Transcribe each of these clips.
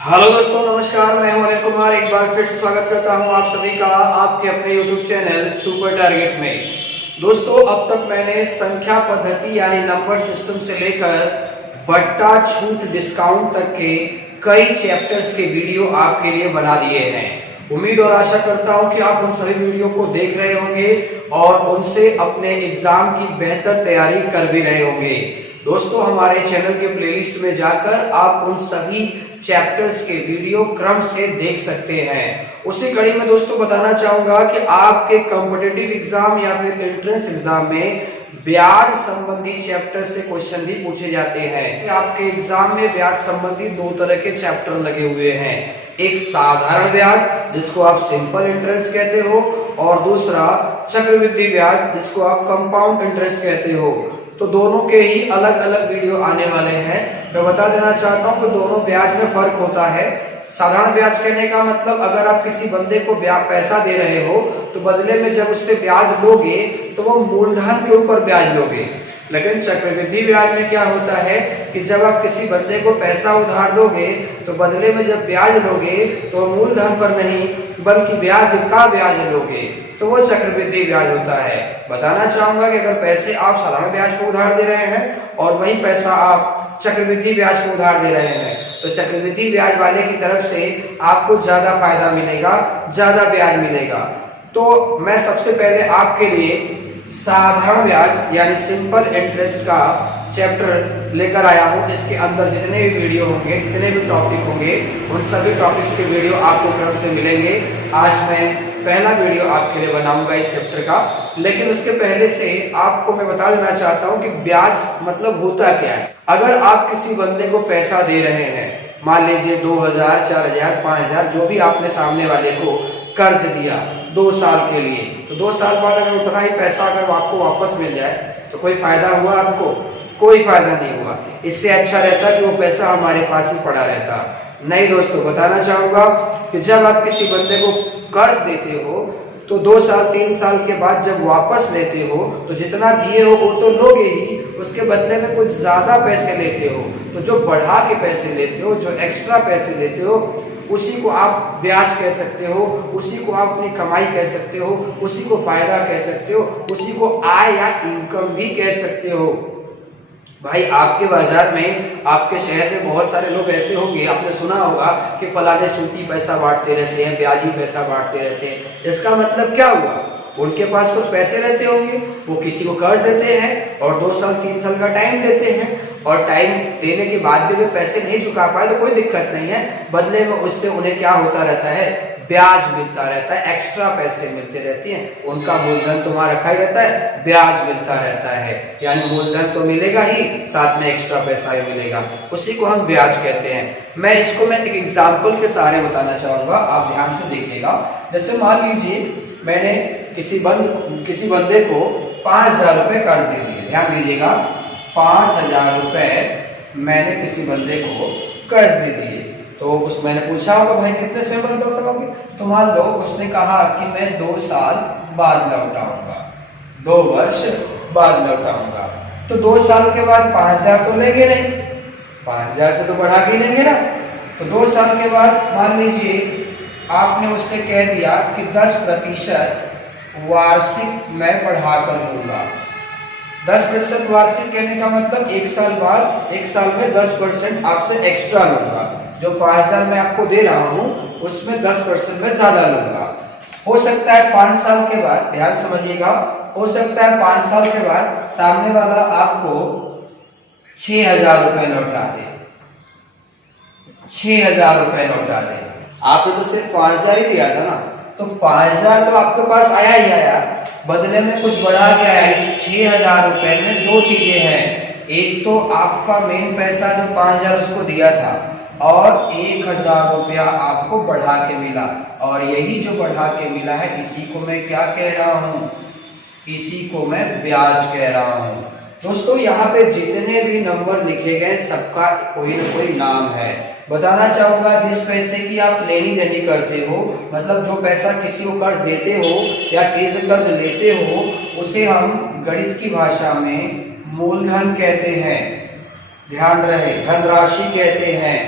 Hello दोस्तों, नमस्कार। मैं हूं अनिल कुमार। एक बार फिर से स्वागत करता हूं आप सभी का आपके अपने YouTube चैनल सुपर टारगेट में। दोस्तों, अब तक मैंने संख्या पद्धति यानी नंबर सिस्टम से लेकर बट्टा छूट डिस्काउंट तक के कई चैप्टर्स के वीडियो आपके लिए बना दिए हैं। उम्मीद और आशा करता हूं कि आप उन सभी वीडियो को देख रहे होंगे और उनसे अपने एग्जाम की बेहतर तैयारी कर भी रहे होंगे। दोस्तों, हमारे चैनल के प्लेलिस्ट में जाकर आप उन सभी चैप्टर्स के वीडियो क्रम से देख सकते हैं। उसी कड़ी में दोस्तों बताना चाहूंगा कि आपके कॉम्पिटिटिव एग्जाम या फिर एंट्रेंस एग्जाम में ब्याज संबंधी चैप्टर से क्वेश्चन भी पूछे जाते हैं। आपके एग्जाम में ब्याज संबंधी दो तरह के चैप्टर लगे हुए हैं। एक साधारण ब्याज जिसको आप सिंपल इंटरेस्ट कहते हो, और दूसरा चक्रवृद्धि ब्याज जिसको आप कंपाउंड इंटरेस्ट कहते हो। तो दोनों के ही अलग अलग वीडियो आने वाले हैं। मैं बता देना चाहता हूं कि दोनों ब्याज में फर्क होता है। साधारण ब्याज कहने का मतलब अगर आप किसी बंदे को ब्याज पैसा दे रहे हो तो बदले में जब उससे ब्याज लोगे तो वो मूलधन के ऊपर ब्याज लोगे। लेकिन चक्रवृद्धि ब्याज में क्या होता है कि जब आप किसी बंदे को पैसा उधार दोगे तो बदले में जब ब्याज लोगे तो मूलधन पर नहीं बल्कि ब्याज का ब्याज लोगे, तो वो चक्रवृद्धि ब्याज होता है। बताना चाहूंगा कि अगर पैसे आप साधारण ब्याज पर उधार दे रहे हैं और वही पैसा आप चक्रवृद्धि ब्याज पर उधार दे रहे हैं तो चक्रवृद्धि ब्याज वाले की तरफ से आपको ज्यादा फायदा मिलेगा, ज्यादा ब्याज मिलेगा। तो मैं सबसे पहले आपके लिए साधारण ब्याज यानी सिंपल इंटरेस्ट का चैप्टर लेकर आया हूं। इसके अंदर जितने भी वीडियो होंगे, जितने भी टॉपिक होंगे, उन सभी टॉपिक्स के वीडियो आपको क्रम से मिलेंगे। आज मैं पहला वीडियो आपके लिए बनाऊंगा इस चैप्टर का, लेकिन उसके पहले से आपको मैं बता देना चाहता हूं कि ब्याज मतलब होता क्या है। अगर आप किसी बंदे को पैसा दे रहे हैं, मान लीजिए 2000, 4000, 5000, जो भी आपने सामने वाले को कर्ज दिया 2 साल के लिए, तो 2 साल बाद अगर उतना ही पैसा अगर आपको वापस मिल जाए तो कोई फायदा हुआ आपको? कोई फायदा नहीं हुआ। इससे अच्छा रहता कि वो पैसा हमारे पास ही पड़ा रहता। नहीं दोस्तों, बताना चाहूंगा कि जब आप किसी बंदे को कर्ज देते हो तो 2 साल 3 साल के बाद जब वापस लेते हो तो जितना दिए हो वो तो लोगे ही, उसके बदले में कुछ ज्यादा पैसे लेते हो। तो जो बढ़ा के पैसे लेते हो, जो एक्स्ट्रा पैसे लेते हो, उसी को आप ब्याज कह सकते हो, उसी को आप अपनी कमाई कह सकते हो, उसी को फायदा कह सकते हो, उसी को आय या इनकम भी कह सकते हो। भाई, आपके बाजार में, आपके शहर में बहुत सारे लोग ऐसे होंगे, आपने सुना होगा कि फलाने सूटी पैसा बांटते रहते हैं, ब्याजी पैसा बांटते रहते हैं। इसका मतलब क्या हुआ? उनके पास कुछ पैसे रहते होंगे, वो किसी को कर्ज देते हैं और 2 साल 3 साल का टाइम देते हैं, और टाइम देने के बाद भी वे पैसे नहीं चुका पाए तो कोई दिक्कत नहीं है। बदले में उससे उन्हें क्या होता रहता है? ब्याज मिलता रहता है, एक्स्ट्रा पैसे मिलते रहते हैं। उनका मूलधन तो वहां रखा ही रहता है, ब्याज मिलता रहता है। यानी मूलधन तो मिलेगा ही, साथ में एक्स्ट्रा पैसा ही मिलेगा, उसी को हम ब्याज कहते हैं। मैं एक एग्जाम्पल के सहारे बताना चाहूंगा, आप ध्यान से देखिएगा। जैसे मान लीजिए मैंने किसी बंदे को 5000 रुपए कर्ज दे दिए। ध्यान दीजिएगा, 5000 रुपए मैंने किसी बंदे को कर्ज दे दिए। तो मैंने पूछा होगा भाई कितने समय बाद लौटाओगे? तो मान लो उसने कहा कि मैं 2 साल बाद लौटाऊंगा, 2 वर्ष बाद लौटाऊंगा। तो 2 साल के बाद 5000 तो लेंगे नहीं, 5000 से तो बढ़ा के लेंगे ना। तो 2 साल के बाद मान लीजिए आपने उससे कह दिया कि 10% वार्षिक मैं बढ़ाकर लूंगा। 10% वार्षिक कहने का मतलब 1 साल बाद, 1 साल में 10% आपसे एक्स्ट्रा लूंगा। जो 5000 मैं आपको दे रहा हूं उसमें 10% मैं ज्यादा लूंगा। हो सकता है 5 साल के बाद, ध्यान समझिएगा, हो सकता है 5 साल के बाद सामने वाला आपको 6000 रुपए लौटा दे, 6000 रुपए लौटा दे। आपने तो सिर्फ 5000 ही दिया था ना, तो 5000 तो आपके पास आया ही आया, बदले में कुछ बढ़ा के आया। इस 6000 रुपए में 2 चीजें हैं। एक तो आपका मेन पैसा जो 5000 उसको दिया था, और 1000 रुपया आपको बढ़ा के मिला। और यही जो बढ़ा के मिला है, इसी को मैं क्या कह रहा हूं? इसी को मैं ब्याज कह रहा हूं। दोस्तों, यहाँ पे जितने भी नंबर लिखे गए सबका कोई ना कोई नाम है। बताना चाहूंगा, जिस पैसे की आप लेनी देनी करते हो, मतलब जो पैसा किसी को कर्ज देते हो या किसी से कर्ज लेते हो, उसे हम गणित की भाषा में मूलधन कहते हैं। ध्यान रहे, धनराशि कहते हैं।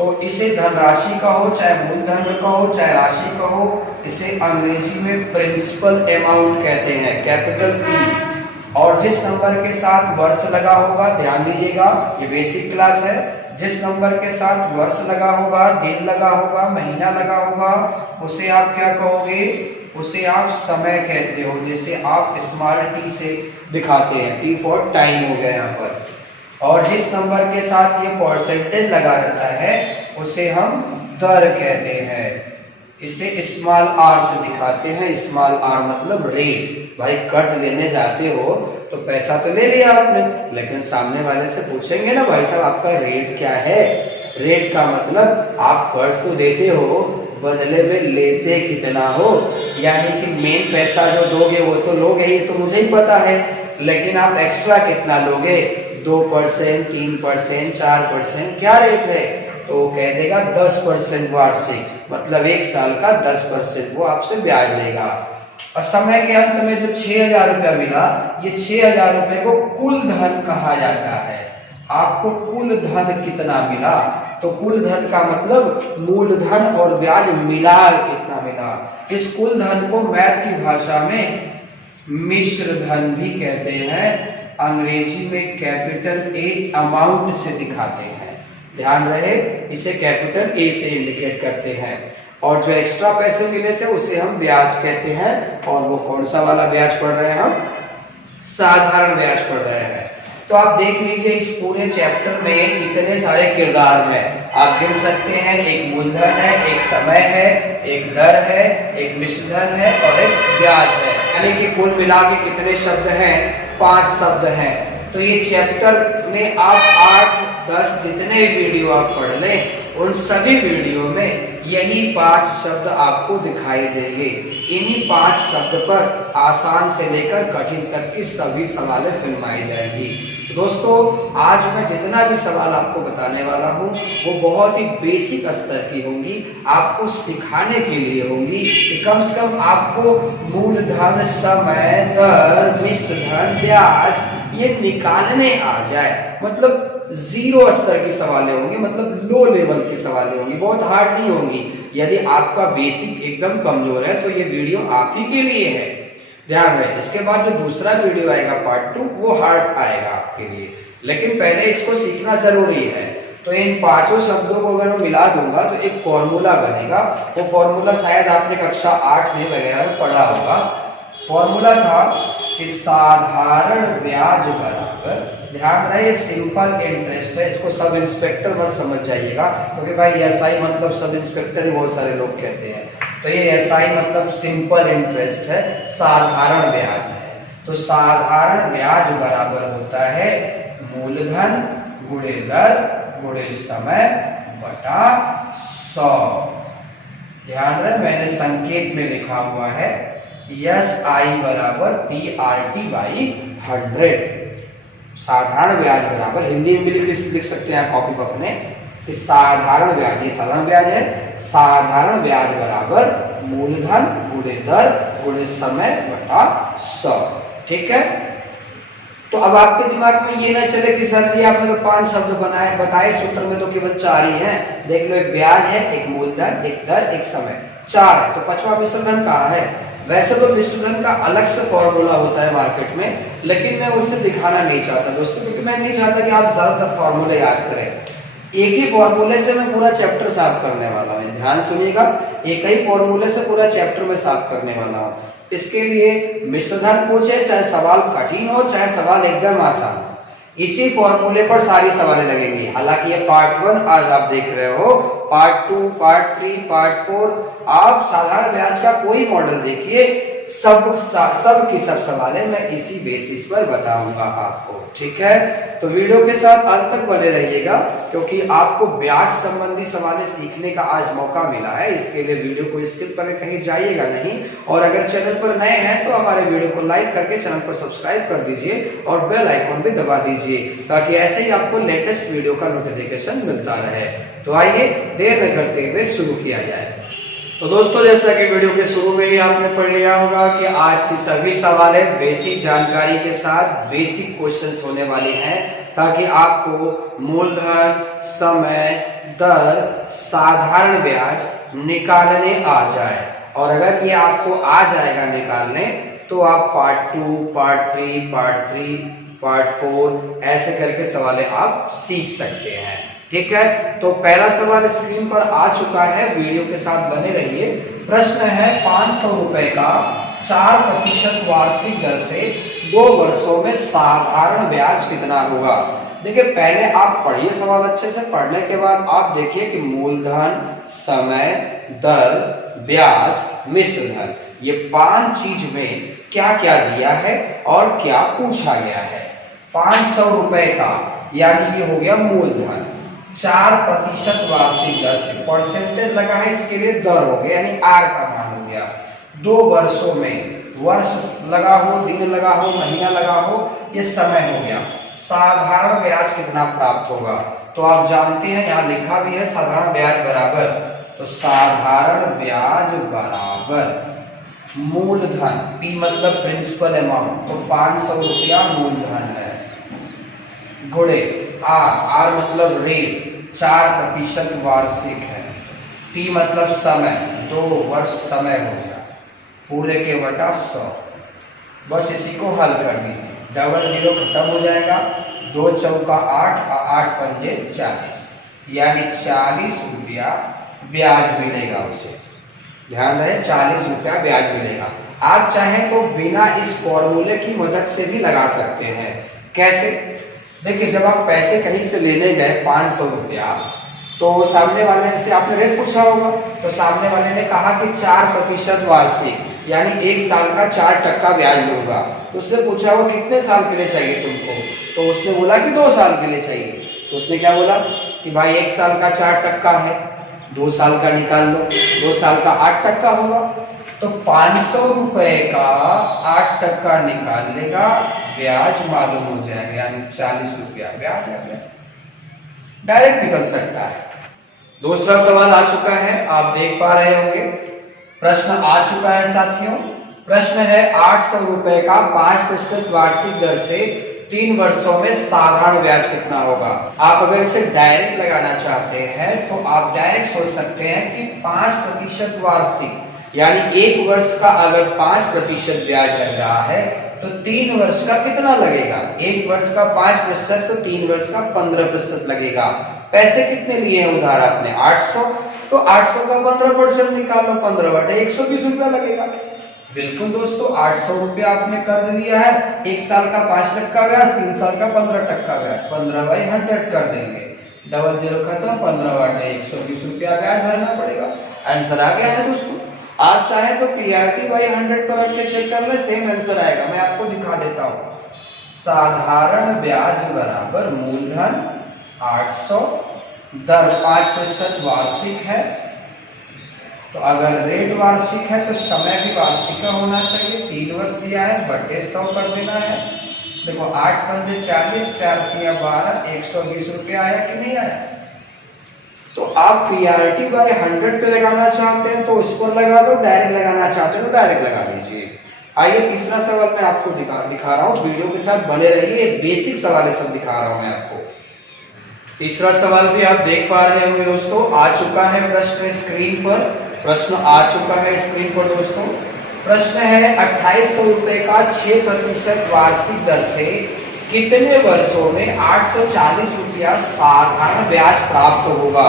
तो इसे धनराशि का हो, चाहे मूलधन का हो, चाहे राशि का हो, इसे अंग्रेजी में प्रिंसिपल अमाउंट कहते हैं, कैपिटल P। और जिस नंबर के साथ वर्ष लगा होगा, ध्यान दीजिएगा ये बेसिक क्लास है, जिस नंबर के साथ वर्ष लगा होगा, दिन लगा होगा, महीना लगा होगा, उसे आप क्या कहोगे? उसे आप समय कहते हो। जैसे आप स्मॉल टी से दिखाते हैं, टी फॉर टाइम हो गया यहाँ पर। और जिस नंबर के साथ ये परसेंटेज लगा रहता है उसे हम दर कहते हैं। इसे स्मॉल आर से दिखाते हैं। स्मॉल आर मतलब रेट। भाई कर्ज लेने जाते हो तो पैसा तो ले लिया आपने, लेकिन सामने वाले से पूछेंगे ना, भाई साहब आपका रेट क्या है? रेट का मतलब आप कर्ज तो देते हो, बदले में लेते कितना हो। यानी कि मेन पैसा जो दोगे वो तो लोगे ही, तो मुझे ही पता है, लेकिन आप एक्स्ट्रा कितना लोगे? 2%, 3%, 4%, क्या रेट है? तो कह देगा 10% वार्षिक, मतलब 1 साल का 10% वो आपसे ब्याज लेगा। और समय के अंत में जो 6,000 रुपया मिला, ये 6,000 रुपए को कुल धन कहा जाता है। आपको कुल धन कितना मिला? तो कुल धन का मतलब मूलधन और ब्याज मिला कितना मिला। इस कुल धन को मैथ की भाषा में मिश्र धन भी कहते हैं, अंग्रेजी में कैपिटल ए अमाउंट से दिखाते हैं। ध्यान रहे, इसे कैपिटल ए से इंडिकेट करते हैं। और जो एक्स्ट्रा पैसे मिले थे उसे हम ब्याज कहते हैं। और वो कौन सा वाला ब्याज पढ़ रहे हैं हम? साधारण ब्याज पढ़ रहे हैं। तो आप देख लीजिए इस पूरे चैप्टर में कितने सारे किरदार हैं, आप गिन सकते हैं। एक मूलधन है, एक समय है, एक दर है, एक मिश्रधन है और एक ब्याज है। यानी कि कुल मिला के कितने शब्द हैं? 5 शब्द हैं। तो ये चैप्टर में आप 8-10 जितने वीडियो आप पढ़ लें, उन सभी वीडियो में यही 5 शब्द आपको दिखाई देंगे। इन्हीं 5 शब्द पर आसान से लेकर कठिन तक की सभी सवालें फिल्माई जाएंगी। दोस्तों, आज मैं जितना भी सवाल आपको बताने वाला हूँ वो बहुत ही बेसिक स्तर की होंगी, आपको सिखाने के लिए होंगी कि कम से कम आपको मूलधन, समय, दर, मिश्रधन, ब्याज ये निकालने आ जाए। मतलब 0 स्तर की सवालें होंगी, मतलब लो लेवल की सवालें होंगी, बहुत हार्ड नहीं होंगी। यदि आपका बेसिक एकदम कमजोर है तो ये वीडियो आप ही के लिए है, ध्यान रहे। इसके बाद जो दूसरा वीडियो आएगा पार्ट 2 वो हार्ड आएगा आपके लिए, लेकिन पहले इसको सीखना जरूरी है। तो इन 5 शब्दों को अगर मैं मिला दूंगा तो एक फॉर्मूला बनेगा। वो फॉर्मूला शायद आपने कक्षा 8 में वगैरह में पढ़ा होगा। फॉर्मूला था कि साधारण ब्याज बराबर, ध्यान रहे सिंपल इंटरेस्ट है, इसको सब इंस्पेक्टर बस समझ जाइएगा, क्योंकि भाई एसआई मतलब सब इंस्पेक्टर ही बहुत सारे लोग कहते हैं। तो ये एसआई मतलब सिंपल इंटरेस्ट है, साधारण ब्याज है। तो साधारण ब्याज बराबर होता है मूलधन गुणे दर गुणे समय बटा 100। ध्यान रहे मैंने संकेत में लिखा हुआ है SI बराबर PRT बाई 100। साधारण ब्याज बराबर, हिंदी में भी लिख सकते हैं कॉपी पर अपने, कि साधारण ब्याज, ये साधारण ब्याज है, साधारण ब्याज बराबर मूलधन गुणे दर गुणे समय बटा 100। ठीक है। तो अब आपके दिमाग में ये ना चले कि सर जी आपने तो 5 शब्द बताए, सूत्र में तो केवल 4 ही हैं। देख लो, एक ब्याज है, एक मूलधन, एक दर, एक समय, 4 है। तो 5वां मिश्रधन कहाँ है? वैसे तो मिश्रधन का अलग से फॉर्मूला होता है मार्केट में, लेकिन मैं उसे दिखाना नहीं चाहता दोस्तों, क्योंकि मैं नहीं चाहता कि आप ज्यादातर फॉर्मूले याद करें। एक ही फॉर्मूले से मैं पूरा चैप्टर साफ करने वाला हूँ, ध्यान सुनिएगा। एक ही फॉर्मूले से पूरा चैप्टर में साफ करने वाला हूँ। इसके लिए मिश्रधन पूछे, चाहे सवाल कठिन हो चाहे सवाल एकदम आसान हो, इसी फॉर्मूले पर सारी सवालें लगेंगी। हालांकि ये पार्ट 1 आज आप देख रहे हो, पार्ट 2, पार्ट 3, पार्ट 4 आप साधारण ब्याज का कोई मॉडल देखिए, सब की सब सवालें मैं इसी बेसिस पर बताऊंगा आपको। ठीक है, तो वीडियो के साथ अंत तक बने रहिएगा, क्योंकि आपको ब्याज संबंधी सवालें सीखने का आज मौका मिला है। इसके लिए वीडियो को स्किप करके कहीं जाइएगा नहीं। और अगर चैनल पर नए हैं तो हमारे वीडियो को लाइक करके चैनल को सब्सक्राइब कर दीजिए और बेल आइकॉन भी दबा दीजिए, ताकि ऐसे ही आपको लेटेस्ट वीडियो का नोटिफिकेशन मिलता रहे। तो आइए देर न करते हुए शुरू किया जाए। तो दोस्तों, जैसा कि वीडियो के शुरू में ही आपने पढ़ लिया होगा कि आज की सभी सवालें बेसिक जानकारी के साथ बेसिक क्वेश्चंस होने वाले हैं। ताकि आपको मूलधन, समय, दर, साधारण ब्याज निकालने आ जाए। और अगर ये आपको आ जाएगा निकालने तो आप पार्ट 2, पार्ट 3, पार्ट 4 ऐसे करके सवाल आप सीख सकते हैं। ठीक है, तो पहला सवाल स्क्रीन पर आ चुका है, वीडियो के साथ बने रहिए। प्रश्न है 500 रुपए का 4% वार्षिक दर से 2 वर्षों में साधारण ब्याज कितना होगा। देखिए पहले आप पढ़िए सवाल अच्छे से, पढ़ने के बाद आप देखिए कि मूलधन, समय, दर, ब्याज, मिश्र धन, ये 5 चीज में क्या क्या दिया है और क्या पूछा गया है। 500 रुपए का यानी ये हो गया मूलधन, 4% वार्षिक दर से, परसेंटेज लगा है इसके लिए दर हो गया यानी आर का मान हो गया। 2 वर्षों में, वर्ष लगा हो, दिन लगा हो, महीना लगा हो, ये समय हो गया। साधारण ब्याज कितना प्राप्त होगा तो आप जानते हैं यहाँ लिखा भी है साधारण ब्याज बराबर, तो साधारण ब्याज बराबर मूलधन, पी मतलब प्रिंसिपल अमाउंट, तो 500 रुपया मूलधन है, गुणे आर मतलब रेट, 4% वार्षिक है, पी मतलब समय, 2 वर्ष समय हो गया, पूरे के बटा 100। बस इसी को हल कर दीजिए, डबल जीरो खत्म हो जाएगा, 2 चौका 8 और 8 पंजे 40, यानी 40 रुपया ब्याज मिलेगा उसे। ध्यान रहे 40 रुपया ब्याज मिलेगा। आप चाहें तो बिना इस फॉर्मूले की मदद से भी लगा सकते हैं। कैसे? देखिए जब आप पैसे कहीं से लेने गए 500 रुपया, तो सामने वाले से आपने रेट पूछा होगा, तो सामने वाले ने कहा कि 4% वार्षिक यानी 1 साल का 4% ब्याज लूंगा। तो उसने पूछा वो कितने साल के लिए चाहिए तुमको, तो उसने बोला कि 2 साल के लिए चाहिए। तो उसने क्या बोला कि भाई 1 साल का 4% है, 2 साल का निकाल लो, 2 साल का 8% होगा, तो 500 रुपए का 8% निकाल लेगा, ब्याज मालूम हो जाएगा, यानी 40 रुपया ब्याज आ गया, डायरेक्ट निकल सकता है। दूसरा सवाल आ चुका है, आप देख पा रहे होंगे, प्रश्न आ चुका है साथियों। प्रश्न है 800 रुपए का 5% वार्षिक दर से 3 वर्षों में साधारण ब्याज कितना होगा। आप अगर इसे डायरेक्ट लगाना चाहते हैं तो आप डायरेक्ट सोच सकते हैं कि 5% वार्षिक यानी 1 वर्ष का अगर 5% ब्याज लग रहा है तो 3 वर्ष का कितना लगेगा। 1 वर्ष का 5% तो 3 वर्ष का 15% लगेगा। पैसे कितने लिए हैं उधार आपने 800, तो 800 का 15% निकालो, 15/120 रुपया लगेगा। बिल्कुल दोस्तों 800 रुपया आपने कर्ज लिया है, 1 साल का 5% ब्याज, 3 साल का 15% ब्याज, 15/100 कर देंगे, डबल जीरो खत्म, 15/120 रुपया ब्याज भरना पड़ेगा। आंसर आ गया है दोस्तों। आप चाहे तो PRT/100 पर रख के चेक कर ले, सेम आंसर आएगा। मैं आपको दिखा देता हूँ। साधारण ब्याज बराबर मूलधन 800, दर 5% वार्षिक है, तो अगर रेट वार्षिक है तो समय भी वार्षिक होना चाहिए। 3 वर्ष दिया है, बटे 100 कर देना है। देखो 8 पंजे 40, 4 तिया 12, 120 रुपया आया कि नहीं आया। तो आप PRT/100 पे लगाना चाहते हैं तो उस पर लगा लो, डायरेक्ट लगाना चाहते हैं तो डायरेक्ट लगा लीजिए। आइए तीसरा सवाल मैं आपको दिखा रहा हूँ, वीडियो के साथ बने रहिए, बेसिक सवाल सब दिखा रहा हूँ मैं आपको। तीसरा सवाल भी आप देख पा रहे होंगे दोस्तों, आ चुका है प्रश्न स्क्रीन पर, प्रश्न आ चुका है स्क्रीन पर दोस्तों। प्रश्न है 2800 रुपए का 6% वार्षिक दर से कितने वर्षों में 840 रुपया साधारण ब्याज प्राप्त होगा।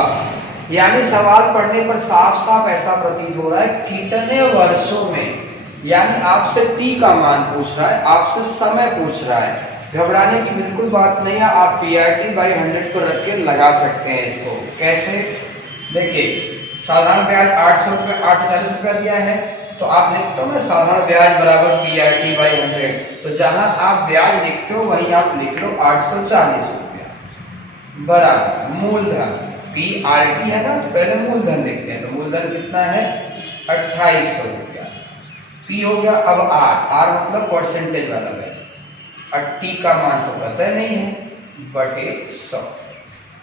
यानी सवाल पढ़ने पर साफ साफ ऐसा प्रतीत हो रहा है कितने वर्षों में, यानी आपसे टी का मान पूछ रहा है, आपसे समय पूछ रहा है। घबराने की बिल्कुल बात नहीं है, आप PRT/100 पर रख के लगा सकते हैं इसको। कैसे? देखिए साधारण ब्याज 800 रुपये 840 रुपया दिया है, तो आप लिखते हो ना साधारण ब्याज बराबर PRT/100, तो जहां आप ब्याज लिखते हो वहीं आप लिख लो 840 रुपया बराबर मूलधन PRT है ना, तो पहले मूलधन लिखते हैं, तो मूलधन कितना है 2800 रुपया, P हो गया। अब R मतलब परसेंटेज वाला है, और T का मान तो पता नहीं है, बटे 100।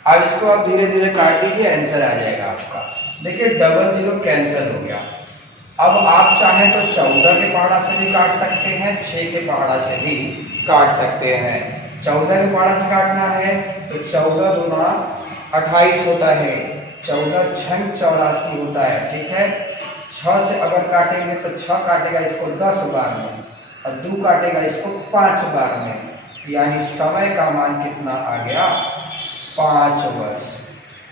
अब इसको आप धीरे धीरे काट दीजिए, आंसर आ जाएगा आपका। देखिए डबल जीरो कैंसिल हो गया। अब आप चाहें तो 14 के पहाड़ा से भी काट सकते हैं, 6 के पहाड़ा से भी काट सकते हैं। 14 के पाड़ा से काटना है तो 14 दूना 28 होता है, 14 छंग 84 होता है। ठीक है, 6 से अगर काटेंगे तो 6 काटेगा इसको 10 बार में और 2 काटेगा इसको 5 बार में, यानी समय का मान कितना आ गया 5 वर्ष।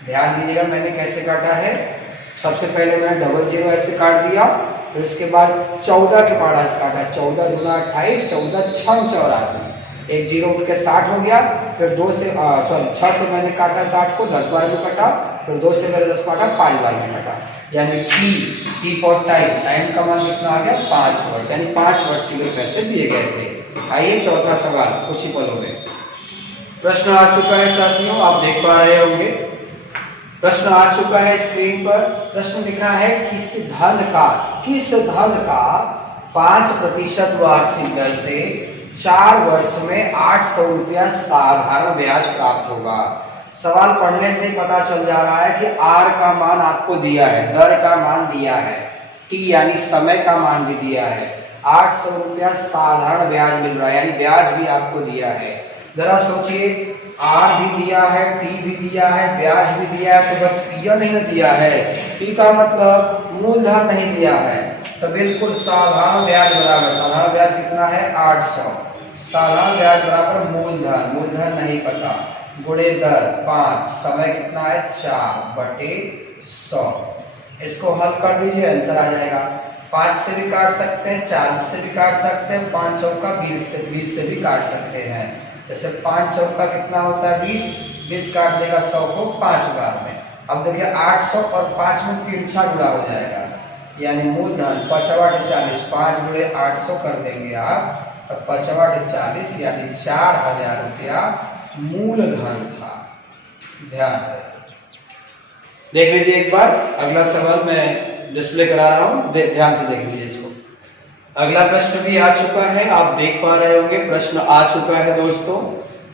ध्यान दीजिएगा मैंने कैसे काटा है। सबसे पहले मैं डबल जीरो ऐसे काट दिया, फिर इसके बाद 14 के पाड़ा से काटा, 14 दूना 28, 14 छंग 84, एक जीरो उठ के 60 हो गया। फिर 6 से मैंने काटा 60 को 10 बार में काटा, फिर 2 से मैंने 10 काटा 5 बार में काटा, यानी टी फॉर टाइम, टाइम का मान कितना आ गया 5 वर्ष, यानी 5 वर्ष के लिए पैसे दिए गए थे। आइए चौथा सवाल कुछ ही पलों में। प्रश्न आ चुका है साथियों, आप देख पा रहे होंगे। प्रश्न आ चुका है स्क्रीन पर। प्रश्न लिखा है किस धन का 5% वार्षिक दर से 4 वर्ष में 800 रुपया साधारण ब्याज प्राप्त होगा। सवाल पढ़ने से पता चल जा रहा है कि आर का मान आपको दिया है, दर का मान दिया है, टी यानी समय का मान भी दिया है, 800 रुपया साधारण ब्याज मिल रहा है, यानी ब्याज भी आपको दिया है। जरा सोचिए, आर भी दिया है, टी भी दिया है, ब्याज भी दिया है, तो बस पी नहीं दिया है। पी का मतलब मूलधन नहीं दिया है, तो बिल्कुल साधारण ब्याज बराबर, साधारण ब्याज कितना है 800, साधारण ब्याज बराबर मूलधन, मूलधन नहीं पता, गुणे दर 5, समय कितना है 4/100। इसको हल कर दीजिए, आंसर आ जाएगा। 5 से भी काट सकते हैं, 4 से भी काट सकते हैं, 5 चौका 20 से भी काट सकते हैं। जैसे 5 चौका कितना होता है 20 काट देगा 100 को 5 बार में। अब देखिए 800 और 5 में तिरछा गुणा हो जाएगा, यानी मूलधन 5/40, 5 गुणे 800 कर देंगे आप, तो 5/40 यानी 4000 रुपया मूलधन था। ध्यान देख लीजिए एक बार। अगला सवाल मैं डिस्प्ले करा रहा हूं, ध्यान से देख लीजिए इसको। अगला प्रश्न भी आ चुका है, आप देख पा रहे होंगे। प्रश्न आ चुका है दोस्तों।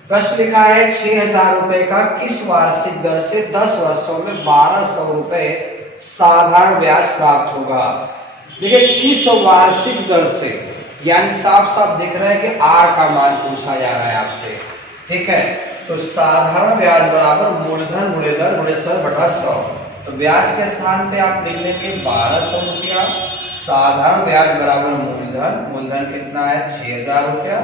प्रश्न लिखा है 6000 रुपए का किस वार्षिक दर से 10 वर्षों में 1200 रुपए साधारण ब्याज प्राप्त होगा। देखिए किस वार्षिक दर से, यानी साफ साफ दिख रहा है कि आर का मान पूछा जा रहा है आपसे। ठीक है, तो साधारण ब्याज बराबर मूलधन गुणे दर गुणे 100/100, तो ब्याज के स्थान पे आप लिख लेंगे 1200 रुपया, साधारण ब्याज बराबर मूलधन, मूलधन कितना है 6000 रुपया,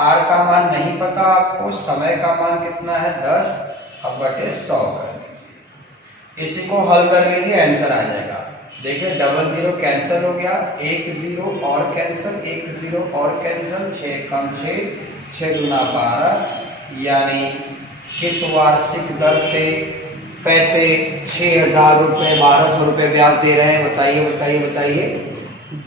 आर का मान नहीं पता आपको, समय का मान कितना है 10/100 कर। इसी को हल कर लीजिए, आंसर आ जाएगा। देखिए डबल जीरो कैंसिल हो गया, एक जीरो और कैंसिल, एक जीरो और कैंसिल, 6 कम 6, 6 दूना 12, यानी किस वार्षिक दर से पैसे 6000 रुपए 1200 रुपए ब्याज दे रहे हैं, बताइए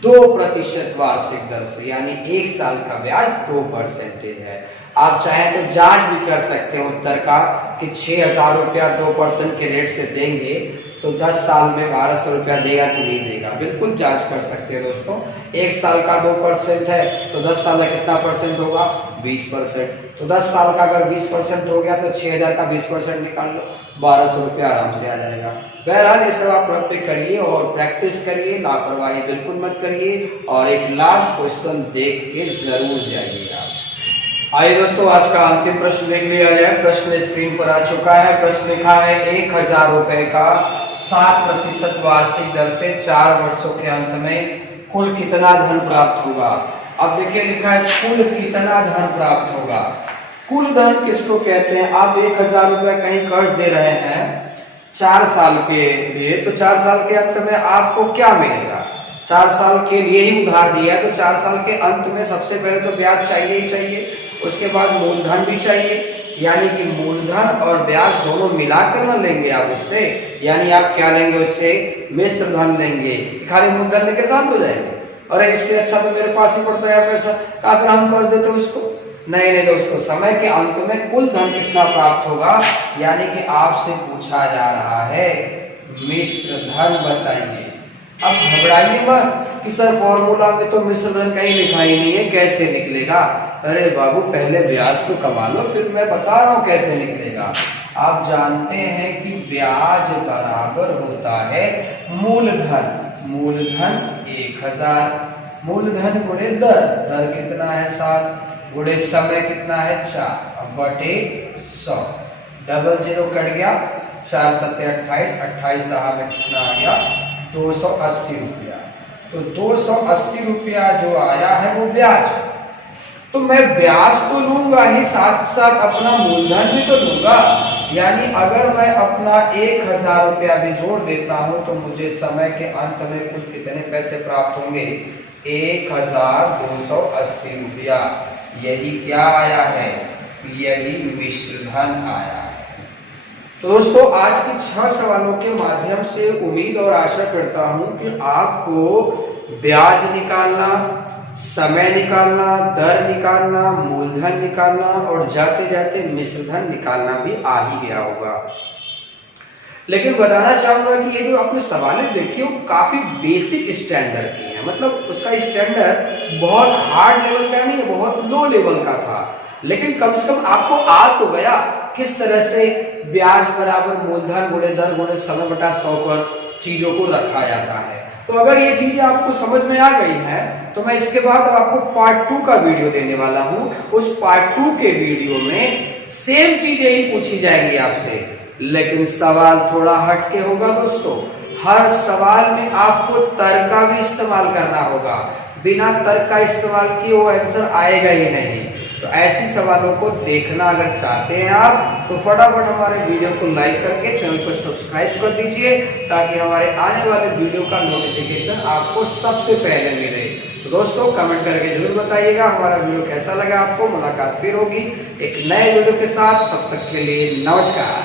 2% वार्षिक दर से, यानी 1 साल का ब्याज 2% है। आप चाहें तो जांच भी कर सकते हैं उत्तर का कि 6000 रुपया 2% के रेट से देंगे तो 10 साल में 1200 रुपया देगा कि नहीं देगा, बिल्कुल जांच कर सकते हैं दोस्तों। 1 साल का 2% है तो 10 साल का कितना परसेंट होगा 20%, तो 10 साल का अगर 20% हो गया तो 6000 का 20% निकाल लो, 1200 रुपया आराम से आ जाएगा। बहरहाल ये सब आप प्रैक्टिस करिए और प्रैक्टिस करिए, लापरवाही बिल्कुल मत करिए, और एक लास्ट क्वेश्चन देख के जरूर जाइएगा। आइए दोस्तों आज का अंतिम प्रश्न देख लिया जाए। प्रश्न स्क्रीन पर आ चुका है। प्रश्न लिखा है 1000 रुपए का 7% वार्षिक दर से 4 वर्षों के अंत में कुल कितना धन प्राप्त होगा। अब देखिए लिखा है कुल कितना धन प्राप्त होगा। कुल धन किसको कहते हैं। आप 1000 रुपए कहीं कर्ज दे रहे हैं 4 साल के लिए, तो 4 साल के अंत में आपको क्या मिलेगा। 4 साल के लिए ही उधार दिया है तो 4 साल के अंत में सबसे पहले तो ब्याज चाहिए ही चाहिए, उसके बाद मूलधन भी चाहिए, यानी कि मूलधन और ब्याज दोनों मिलाकर न लेंगे आप उससे, यानी आप क्या लेंगे उससे मिश्र धन लेंगे। खाली मूलधन लेके शांत हो जाएंगे, अरे इससे अच्छा तो मेरे पास ही पड़ता है पैसा, अगर हम कर्ज देते उसको। नहीं दोस्तों, समय के अंत में कुल धन कितना प्राप्त होगा, यानी कि आपसे पूछा जा रहा है मिश्र धन बताइए। अब घबराइए मत कि सर फॉर्मूला में तो मिश्र धन कहीं लिखा ही नहीं है, कैसे निकलेगा। अरे बाबू पहले ब्याज तो कमा लो, फिर मैं बता रहा हूँ कैसे निकलेगा। आप जानते हैं कि ब्याज बराबर होता है मूलधन, मूलधन 1000, मूलधन गुणे दर, दर कितना है 7, गुणे समय कितना है 4, अब बटे 100, डबल जीरो कट गया, 4 सत्ते 28, 28 दहा में कितना आ गया 280 रुपया। तो 280 रुपया जो आया है वो ब्याज। तो मैं ब्याज तो लूंगा ही, साथ साथ अपना मूलधन भी तो लूंगा। यानी अगर मैं अपना 1000 रुपया भी जोड़ देता हूं तो मुझे समय के अंत में कुल कितने पैसे प्राप्त होंगे 1280 रुपया। यही क्या आया है, यही मिश्रधन आया है। तो दोस्तों आज के 6 सवालों के माध्यम से उम्मीद और आशा करता हूं कि आपको ब्याज निकालना, समय निकालना, दर निकालना, मूलधन निकालना और जाते जाते मिश्रधन निकालना भी आ ही गया होगा। लेकिन बताना चाहूंगा कि ये जो आपने सवालें देखी वो काफी बेसिक स्टैंडर्ड की है। मतलब उसका स्टैंडर्ड बहुत हार्ड लेवल का नहीं है, बहुत लो लेवल का था, लेकिन कम से कम आपको आ तो गया किस तरह से ब्याज बराबर मूलधन गुणे दर गुणे समय बटा 100 पर चीजों को रखा जाता है। तो अगर ये चीजें आपको समझ में आ गई हैं तो मैं इसके बाद आपको पार्ट 2 का वीडियो देने वाला हूं। उस पार्ट 2 के वीडियो में सेम चीजें ही पूछी जाएंगी आपसे, लेकिन सवाल थोड़ा हटके होगा दोस्तों। हर सवाल में आपको तर्क का भी इस्तेमाल करना होगा, बिना तर्क का इस्तेमाल किए वो आंसर आएगा ही नहीं। तो ऐसी सवालों को देखना अगर चाहते हैं आप तो फटाफट हमारे वीडियो को लाइक करके चैनल को सब्सक्राइब कर दीजिए, ताकि हमारे आने वाले वीडियो का नोटिफिकेशन आपको सबसे पहले मिले। तो दोस्तों कमेंट करके जरूर बताइएगा हमारा वीडियो कैसा लगा आपको। मुलाकात फिर होगी एक नए वीडियो के साथ, तब तक के लिए नमस्कार।